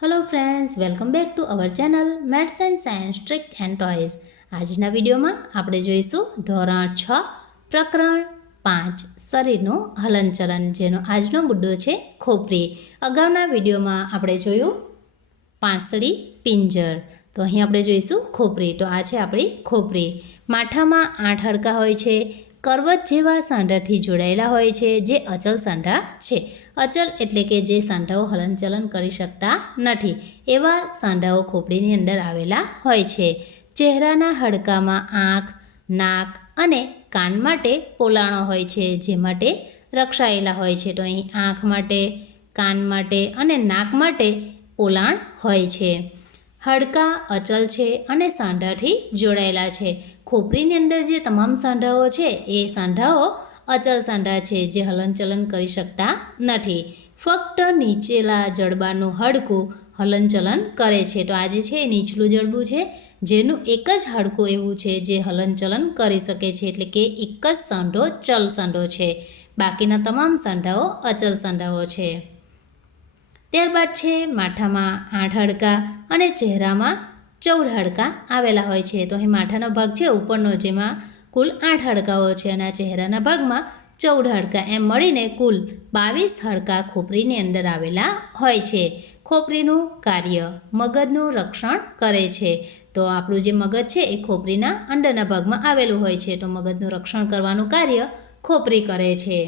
Hello friends, welcome back to our channel maths and science trick and toys. આજના વિડીયોમાં આપણે જોઈશું ધોરણ 6 પ્રકરણ 5 શરીરનું હલનચલન, જેનો આજનો મુદ્દો છે ખોપરી. અગાઉના વિડીયોમાં આપણે જોયું પાંસળી પિંજર, તો અહીં આપણે જોઈશું ખોપરી. તો આ છે આપણી ખોપરી. માથામાં 8 હાડકાં હોય છે. કરવત જેવા સાંધાથી જોડાયેલા હોય છે, જે અચલ સાંધા છે. અચલ એટલે કે જે સાંધાઓ હલનચલન કરી શકતા નથી, એવા સાંધાઓ ખોપરીની અંદર આવેલા હોય છે. ચહેરાના હાડકામાં આંખ, નાક અને કાન માટે પોલાણો હોય છે, જે માટે રક્ષાયેલા હોય છે. તો અહીં આંખ માટે, કાન માટે અને નાક માટે પોલાણ હોય છે. હાડકાં અચલ છે અને સાંધાથી જોડાયેલા છે. ખોપરીની અંદર જે તમામ સાંધાઓ છે એ સાંધાઓ અચલ સાંધા છે, જે હલનચલન કરી શકતા નથી. ફક્ત નીચેલા જડબાનું હાડકું હલનચલન કરે છે. તો આ જે છે એ નીચલું જડબું છે, જેનું એક જ હાડકું એવું છે જે હલનચલન કરી શકે છે, એટલે કે એક જ સાંધો ચલ સાંધો છે. બાકીના તમામ સાંધાઓ અચલ સાંધાઓ છે. ત્યારબાદ છે માથામાં 8 હાડકાં અને ચહેરામાં 14 હાડકાં આવેલા હોય છે. તો અહીં માથાનો ભાગ છે ઉપરનો, જેમાં કુલ 8 હાડકાઓ છે અને આ ચહેરાના ભાગમાં 14 હાડકાં, એમ મળીને કુલ 22 હાડકાં ખોપરીની અંદર આવેલા હોય છે. ખોપરીનું કાર્ય મગજનું રક્ષણ કરે છે. તો આપણું જે મગજ છે એ ખોપરીના અંદરના ભાગમાં આવેલું હોય છે, તો મગજનું રક્ષણ કરવાનું કાર્ય ખોપરી કરે છે.